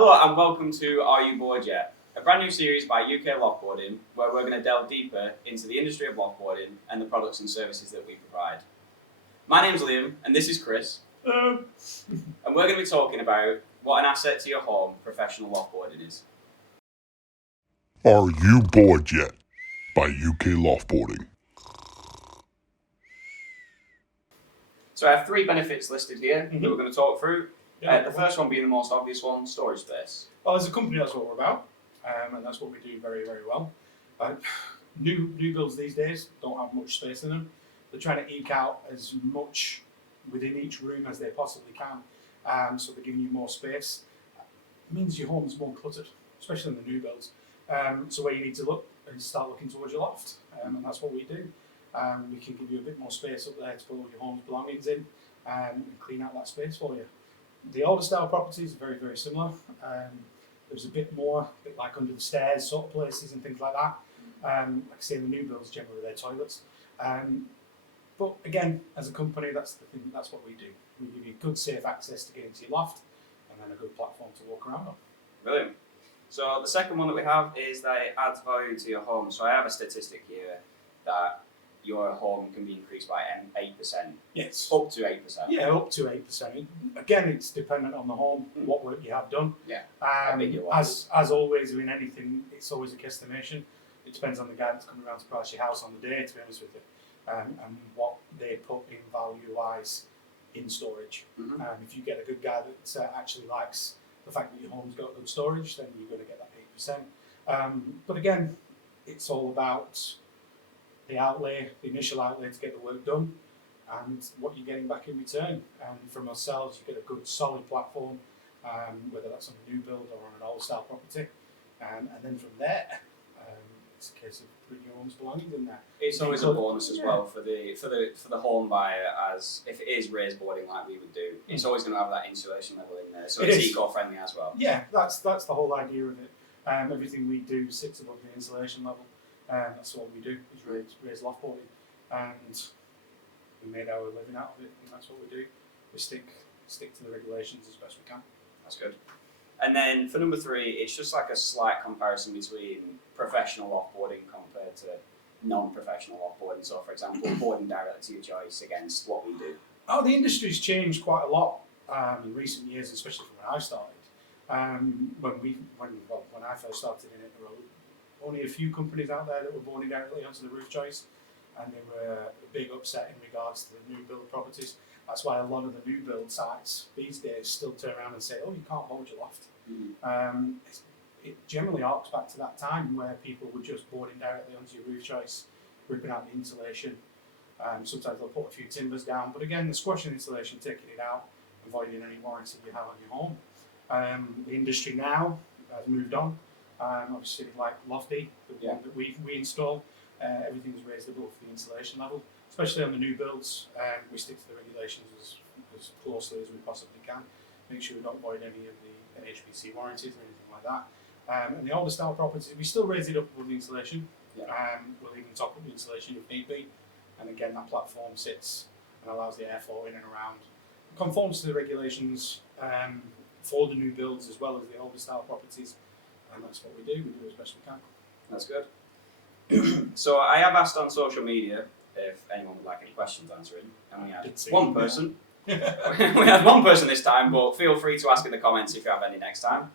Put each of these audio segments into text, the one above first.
Hello and welcome to Are You Bored Yet? A brand new series by UK Loftboarding where we're going to delve deeper into the industry of loftboarding and the products and services that we provide. My name's Liam and this is Chris. Hello. And we're going to be talking about what an asset to your home professional loftboarding is. Are You Bored Yet? By UK Loftboarding. So I have three benefits listed here that we're going to talk through. The first one being the most obvious one, storage space. Well, as a company, that's what we're about, and that's what we do very, very well. New builds these days don't have much space in them. They're trying to eke out as much within each room as they possibly can, so they're giving you more space. It means your home's more cluttered, especially in the new builds. So where you need to look is start looking towards your loft, and that's what we do. We can give you a bit more space up there to put all your home's belongings in, and clean out that space for you. The older style properties are very, very similar. There's a bit like under the stairs sort of places and things like that. Like I say, in the new builds, generally they're toilets. But again, as a company, that's the thing. That's what we do. We give you good, safe access to get into your loft, and then a good platform to walk around on. Brilliant. So the second one that we have is that it adds value to your home. So I have a statistic here that your home can be increased by 8%. Yes. Up to 8%. Yeah, up to 8%. Again, it's dependent on the home, what work you have done. Yeah. As always, in anything, it's always a guesstimation. It depends on the guy that's coming around to price your house on the day, to be honest with you, and what they put in value-wise in storage. If you get a good guy that actually likes the fact that your home's got good storage, then you're going to get that 8%. But again, it's all about the outlay, the initial outlay to get the work done, and what you're getting back in return. And from ourselves, you get a good solid platform, whether that's on a new build or on an old style property, and then from there, it's a case of putting your home's belongings in there. It's always a bonus as well for the home buyer, as if it is raised boarding like we would do, it's always going to have that insulation level in there, so it's eco-friendly as well. Yeah, that's the whole idea of it. Everything we do sits above the insulation level. That's what we do, is raise loftboarding, and we made our living out of it, and that's what we do. We stick to the regulations as best we can. That's good. And then for number 3, it's just like a slight comparison between professional offboarding compared to non-professional offboarding. So, for example, boarding directly to your choice against what we do. Oh, the industry's changed quite a lot in recent years, especially from when I started. When I first started in it, there were only a few companies out there that were boarding directly onto the roof choice, and they were a big upset in regards to the new build properties. That's why a lot of the new build sites these days still turn around and say, "Oh, you can't hold your loft." It generally harks back to that time where people were just boarding directly onto your roof choice, ripping out the insulation. Sometimes they'll put a few timbers down, but again, the squashing insulation, taking it out, avoiding any warranty you have on your home. The industry now has moved on. Obviously, like Lofty, the one that we install, everything's raised above the insulation level. Especially on the new builds, we stick to the regulations as closely as we possibly can. Make sure we don't void any of the NHBC warranties or anything like that. And the older style properties, we still raise it up above the insulation. We'll even top up the insulation if need be. And again, that platform sits and allows the airflow in and around. It conforms to the regulations for the new builds as well as the older style properties. And that's what we do. We do as best we can. That's good. So I have asked on social media if anyone would like any questions answering, and we had one person. We had one person this time, but feel free to ask in the comments if you have any next time.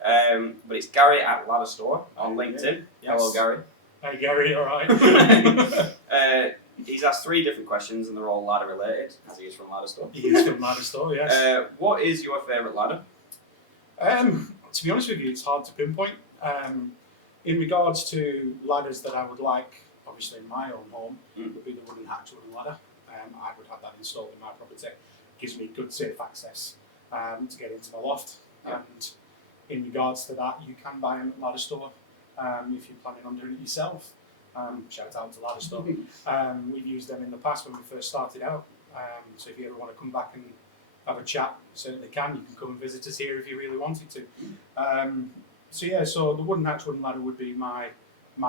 But it's Gary at Ladder Store on LinkedIn. Yes. Hello, Gary. Hey, Gary, all right. He's asked 3 different questions, and they're all ladder related, as he is from Ladder Store. He is from Ladder Store, yes. What is your favourite ladder? To be honest with you, it's hard to pinpoint. In regards to ladders that I would like, obviously in my own home, would be the wooden hatch wooden ladder. I would have that installed in my property. It gives me good safe access to get into my loft. And in regards to that, you can buy them at Ladder Store if you're planning on doing it yourself. Shout out to Ladder Store. We've used them in the past when we first started out. So if you ever want to come back and have a chat, certainly can. You can come and visit us here if you really wanted to. So the wooden hatch wooden ladder would be my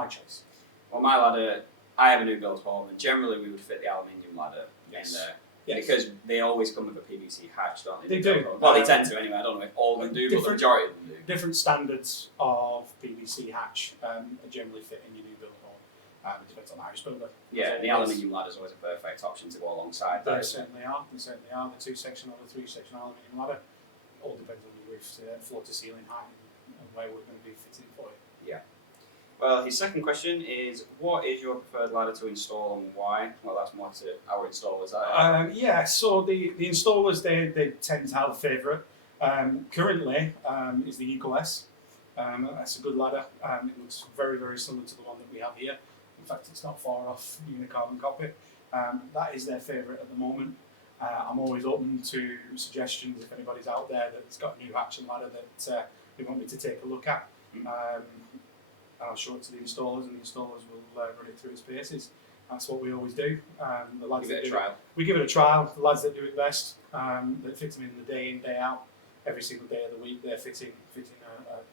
choice. Well, my ladder, I have a new build home, and generally we would fit the aluminium ladder in there. Yes. Because they always come with a PVC hatch, don't they? They do. Well, they tend to anyway. I don't know if all of them do, but the majority of them do. Different standards of PVC hatch are generally fit in your new build home. It depends on the house builder. Yeah, the aluminium ladder is always a perfect option to go alongside They that. certainly are. They certainly are. The 2-section or the 3-section aluminium ladder. All depends on your roof's floor to ceiling height and where we're going to be fitting for you. Yeah. Well, his second question is, what is your preferred ladder to install and why? Well, that's more to our installers. Yeah, so the installers, they tend to have a favourite. Currently is the Eagle S. That's a good ladder. It looks very, very similar to the one that we have here. In fact, it's not far off Unicarbon copy. That is their favourite at the moment. I'm always open to suggestions if anybody's out there that's got a new hatch and ladder that they want me to take a look at. And I'll show it to the installers, and the installers will run it through its paces. That's what we always do. The lads Give it that a do trial. we give it a trial. The lads that do it best, that fit them in, day out, every single day of the week, they're fitting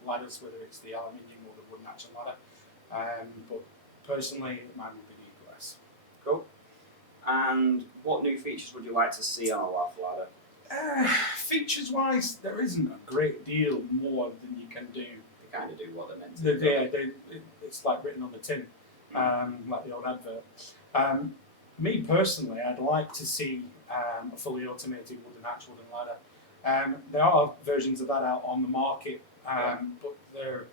ladders, whether it's the aluminium or the wooden hatch and ladder. But personally, mine would be the Eagle S. Cool. And what new features would you like to see on a Loft ladder? Features-wise, there isn't a great deal more than you can do. They kind of do what they're meant to do. It's like written on the tin, like the old advert. Me personally, I'd like to see a fully automated wooden hatch, wooden ladder. There are versions of that out on the market, but they're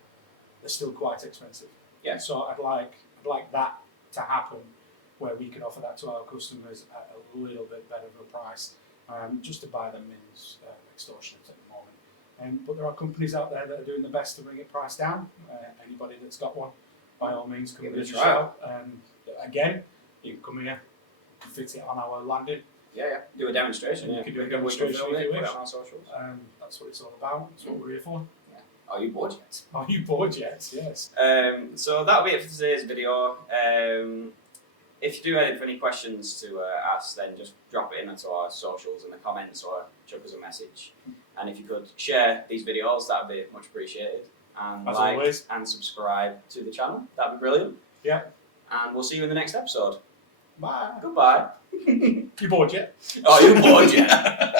still quite expensive. Yeah. So I'd like that to happen, where we can offer that to our customers at a little bit better of a price, just to buy them in extortionate at the moment. But there are companies out there that are doing the best to bring it price down. Anybody that's got one, by all means, come Give give it it a a try. shout. Again, you can come here, fit it on our landing. Yeah. Do a demonstration. You Yeah. can do a We demonstration film if it, you put it wish. on our socials. That's what it's all about. That's what we're here for. Are you bored yet? Are you bored yet? Yes. So that'll be it for today's video. If you do have any questions to ask, then just drop it into our socials in the comments or chuck us a message. And if you could share these videos, that would be much appreciated. And As like always. and subscribe to the channel. That'd be brilliant. Yeah. And we'll see you in the next episode. Bye. Goodbye. You bored yet? Oh, you're bored yet?